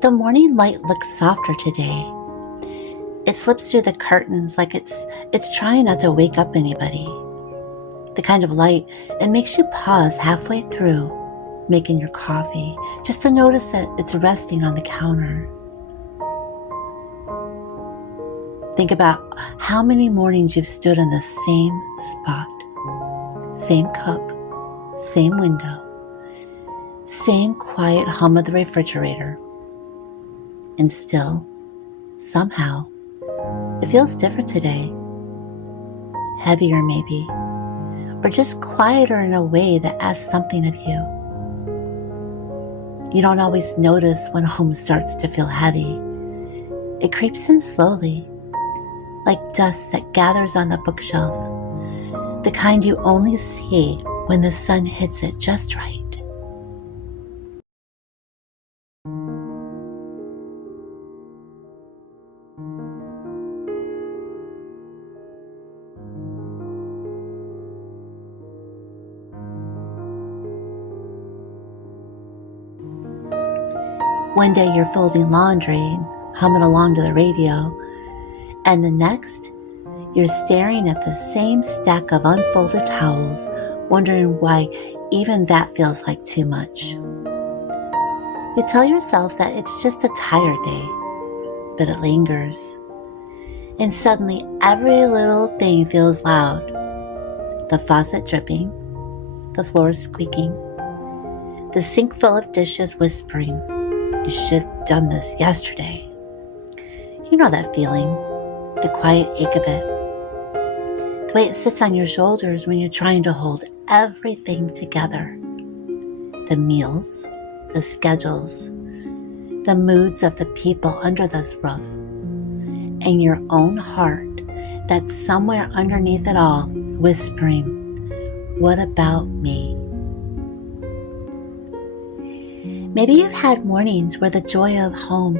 The morning light looks softer today. It slips through the curtains like it's trying not to wake up anybody. The kind of light it makes you pause halfway through making your coffee just to notice that it's resting on the counter. Think about how many mornings you've stood in the same spot, same cup, same window, same quiet hum of the refrigerator. And still, somehow, it feels different today. Heavier maybe, or just quieter in a way that asks something of you. You don't always notice when home starts to feel heavy. It creeps in slowly, like dust that gathers on the bookshelf, the kind you only see when the sun hits it just right. One day you're folding laundry and humming along to the radio, and the next, you're staring at the same stack of unfolded towels, wondering why even that feels like too much. You tell yourself that it's just a tired day, but it lingers. And suddenly every little thing feels loud. The faucet dripping, the floor squeaking, the sink full of dishes whispering, "You should have done this yesterday." You know that feeling, the quiet ache of it. The way it sits on your shoulders when you're trying to hold everything together. The meals, the schedules, the moods of the people under this roof, and your own heart that's somewhere underneath it all, whispering, "What about me?" Maybe you've had mornings where the joy of home,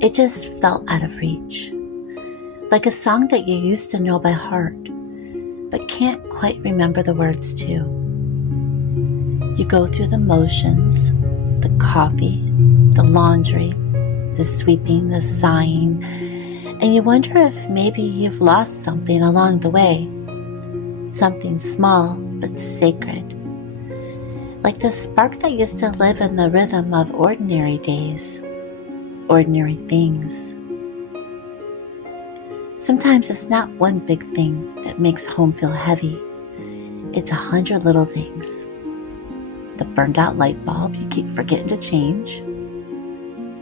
it just felt out of reach. Like a song that you used to know by heart, but can't quite remember the words to. You go through the motions, the coffee, the laundry, the sweeping, the sighing, and you wonder if maybe you've lost something along the way. Something small but sacred. Like the spark that used to live in the rhythm of ordinary days, ordinary things. Sometimes it's not one big thing that makes home feel heavy. It's 100 little things. The burned out light bulb you keep forgetting to change.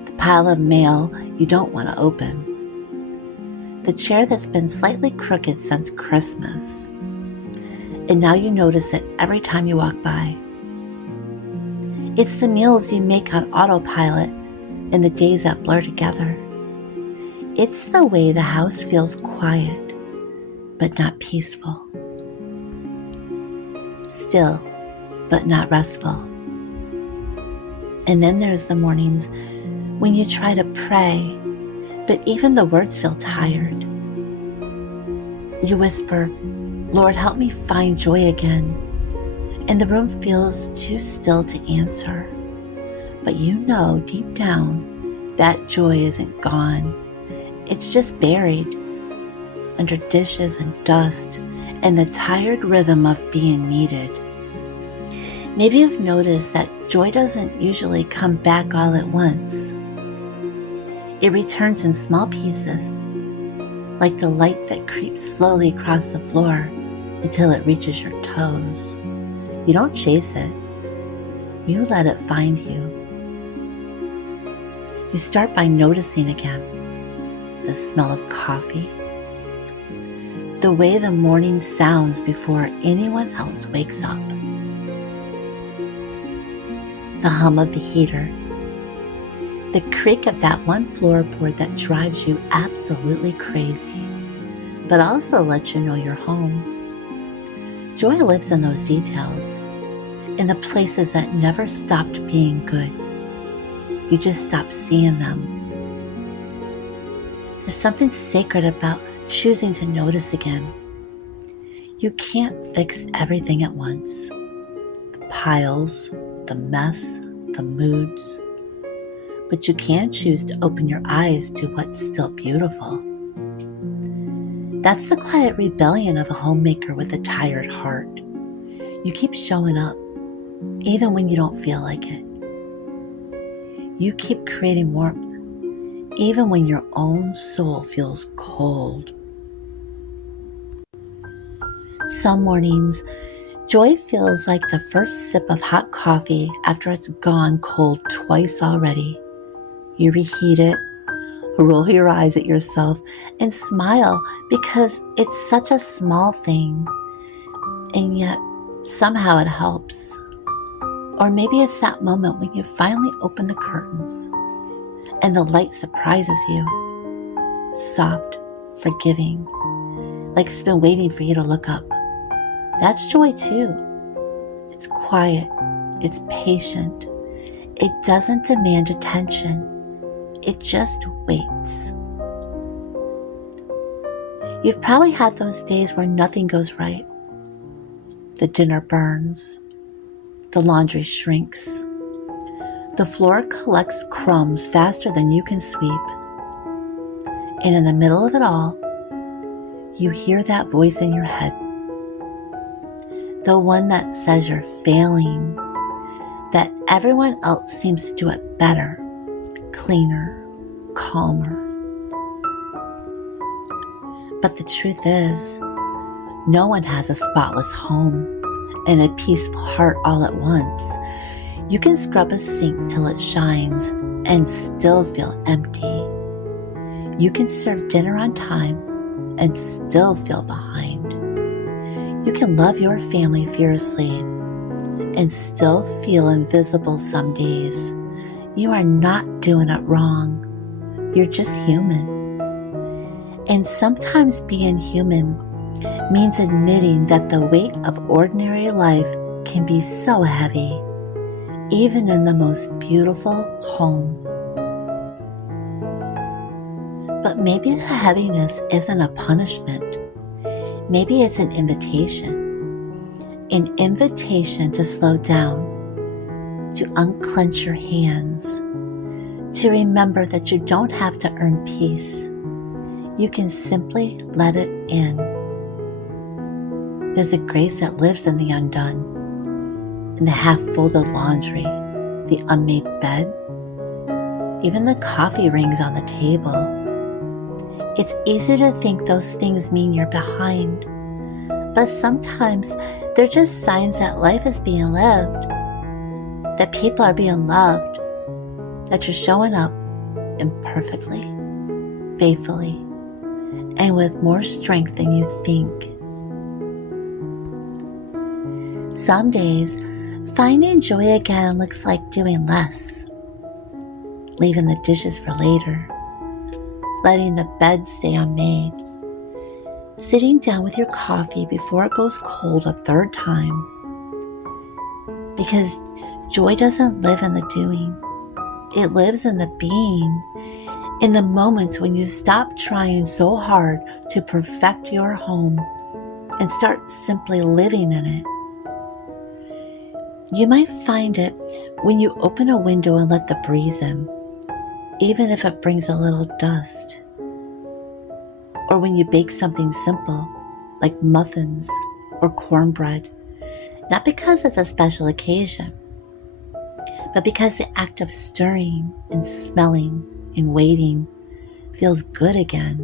The pile of mail you don't want to open. The chair that's been slightly crooked since Christmas. And now you notice it every time you walk by. It's the meals you make on autopilot and the days that blur together. It's the way the house feels quiet, but not peaceful. Still, but not restful. And then there's the mornings when you try to pray, but even the words feel tired. You whisper, "Lord, help me find joy again." And the room feels too still to answer. But you know deep down that joy isn't gone. It's just buried under dishes and dust and the tired rhythm of being needed. Maybe you've noticed that joy doesn't usually come back all at once. It returns in small pieces, like the light that creeps slowly across the floor until it reaches your toes. You don't chase it. You let it find you. You start by noticing again the smell of coffee, the way the morning sounds before anyone else wakes up, the hum of the heater, the creak of that one floorboard that drives you absolutely crazy, but also lets you know you're home. Joy lives in those details, in the places that never stopped being good. You just stopped seeing them. There's something sacred about choosing to notice again. You can't fix everything at once. The piles, the mess, the moods. but you can choose to open your eyes to what's still beautiful. That's the quiet rebellion of a homemaker with a tired heart. You keep showing up, even when you don't feel like it. You keep creating warmth, even when your own soul feels cold. Some mornings, joy feels like the first sip of hot coffee after it's gone cold twice already. You reheat it, roll your eyes at yourself, and smile because it's such a small thing, and yet somehow it helps. Or maybe it's that moment when you finally open the curtains and the light surprises you. Soft, forgiving, like it's been waiting for you to look up. That's joy too. It's quiet, it's patient. It doesn't demand attention. It just waits. You've probably had those days where nothing goes right. The dinner burns. The laundry shrinks. The floor collects crumbs faster than you can sweep. And in the middle of it all, you hear that voice in your head. The one that says you're failing, that everyone else seems to do it better, cleaner, calmer. But the truth is, no one has a spotless home and a peaceful heart all at once. You can scrub a sink till it shines and still feel empty. You can serve dinner on time and still feel behind. You can love your family fiercely and still feel invisible some days. You are not doing it wrong. You're just human. And sometimes being human means admitting that the weight of ordinary life can be so heavy, even in the most beautiful home. But maybe the heaviness isn't a punishment. Maybe it's an invitation to slow down, to unclench your hands, to remember that you don't have to earn peace. You can simply let it in. There's a grace that lives in the undone, in the half-folded laundry, the unmade bed, even the coffee rings on the table. It's easy to think those things mean you're behind, but sometimes they're just signs that life is being lived, that people are being loved, that you're showing up imperfectly, faithfully, and with more strength than you think. Some days, finding joy again looks like doing less, leaving the dishes for later, letting the bed stay unmade, sitting down with your coffee before it goes cold a third time. Because joy doesn't live in the doing. It lives in the being, in the moments when you stop trying so hard to perfect your home and start simply living in it. You might find it when you open a window and let the breeze in, even if it brings a little dust. Or when you bake something simple, like muffins or cornbread, not because it's a special occasion, but because the act of stirring and smelling and waiting feels good again.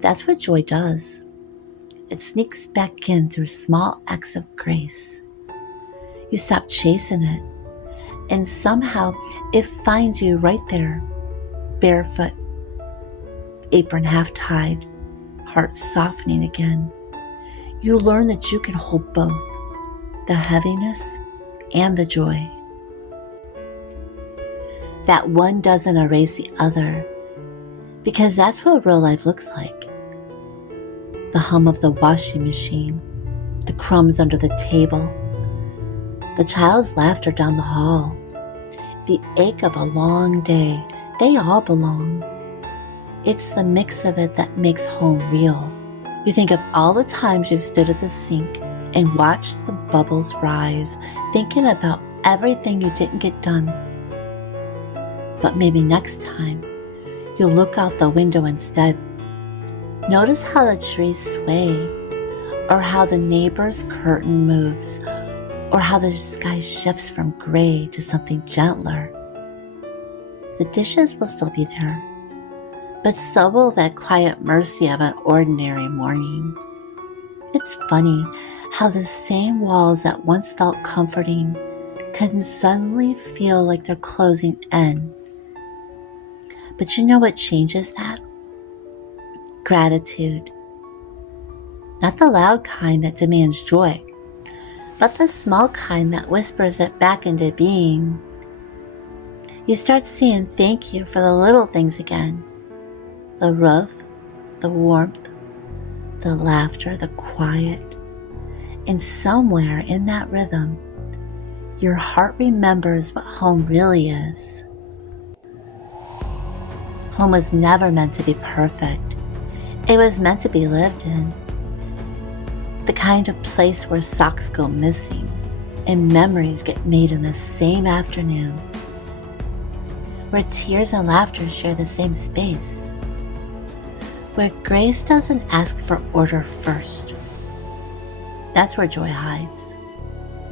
That's what joy does. It sneaks back in through small acts of grace. You stop chasing it, and somehow it finds you right there, barefoot, apron half-tied, heart softening again. You learn that you can hold both, the heaviness and the joy. That one doesn't erase the other, because that's what real life looks like. The hum of the washing machine, the crumbs under the table, the child's laughter down the hall, the ache of a long day, they all belong. It's the mix of it that makes home real. You think of all the times you've stood at the sink and watched the bubbles rise, thinking about everything you didn't get done. But maybe next time, you'll look out the window instead. Notice how the trees sway, or how the neighbor's curtain moves, or how the sky shifts from gray to something gentler. The dishes will still be there, but so will that quiet mercy of an ordinary morning. It's funny how the same walls that once felt comforting can suddenly feel like they're closing in. But you know what changes that? Gratitude. Not the loud kind that demands joy, but the small kind that whispers it back into being. You start saying thank you for the little things again. The roof, the warmth, the laughter, the quiet. And somewhere in that rhythm, your heart remembers what home really is. Home was never meant to be perfect. It was meant to be lived in. The kind of place where socks go missing and memories get made in the same afternoon. Where tears and laughter share the same space. Where grace doesn't ask for order first. That's where joy hides.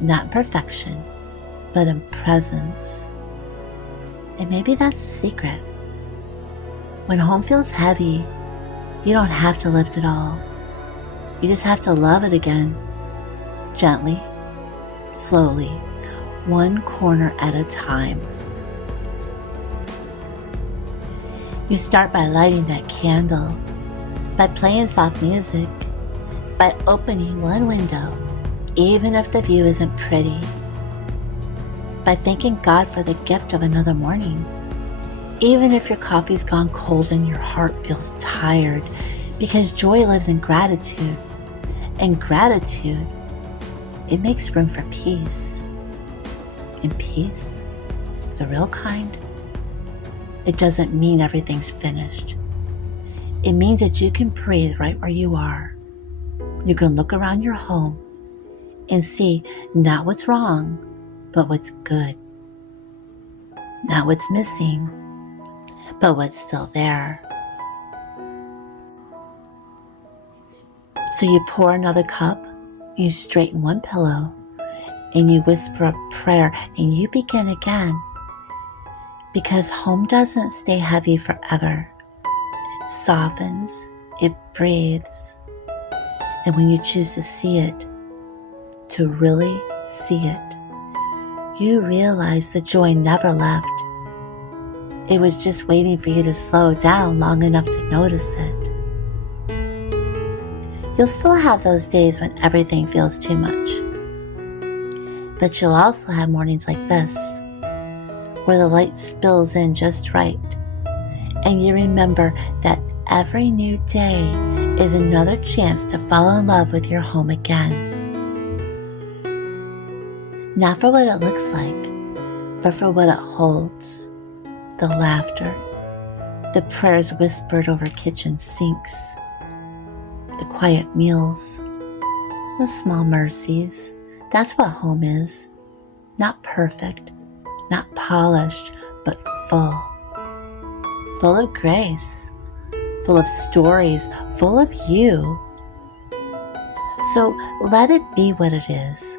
Not in perfection, but in presence. And maybe that's the secret. When home feels heavy, you don't have to lift it all. You just have to love it again. Gently, slowly, one corner at a time. You start by lighting that candle, by playing soft music, by opening one window, even if the view isn't pretty, by thanking God for the gift of another morning, even if your coffee's gone cold and your heart feels tired, because joy lives in gratitude, and gratitude, it makes room for peace. And peace, the real kind, it doesn't mean everything's finished. It means that you can breathe right where you are. You can look around your home and see not what's wrong, but what's good. Not what's missing, but what's still there. So you pour another cup, you straighten one pillow, and you whisper a prayer, and you begin again. Because home doesn't stay heavy forever. It softens, it breathes. And when you choose to see it, to really see it, you realize the joy never left. It was just waiting for you to slow down long enough to notice it. You'll still have those days when everything feels too much. But you'll also have mornings like this, where the light spills in just right, and you remember that every new day is another chance to fall in love with your home again. Not for what it looks like, but for what it holds. The laughter, the prayers whispered over kitchen sinks, the quiet meals, the small mercies. That's what home is. Not perfect, not polished, but full. Full of grace, full of stories, full of you. So let it be what it is.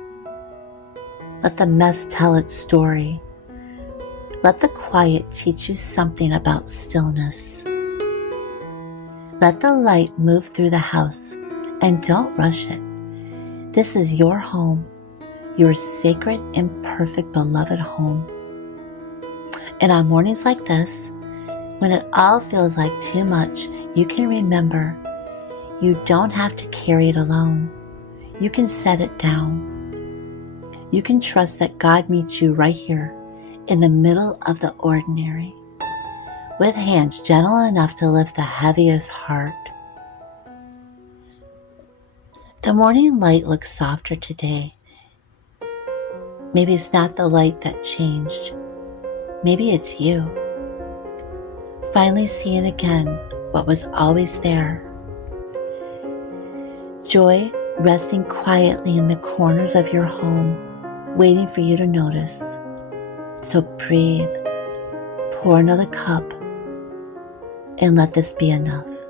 Let the mess tell its story. Let the quiet teach you something about stillness. Let the light move through the house, and don't rush it. This is your home, your sacred, imperfect, beloved home. And on mornings like this, when it all feels like too much, you can remember you don't have to carry it alone. You can set it down. You can trust that God meets you right here in the middle of the ordinary, with hands gentle enough to lift the heaviest heart. The morning light looks softer today. Maybe it's not the light that changed. Maybe it's you. Finally seeing again what was always there. Joy resting quietly in the corners of your home, waiting for you to notice. So breathe, pour another cup and let this be enough.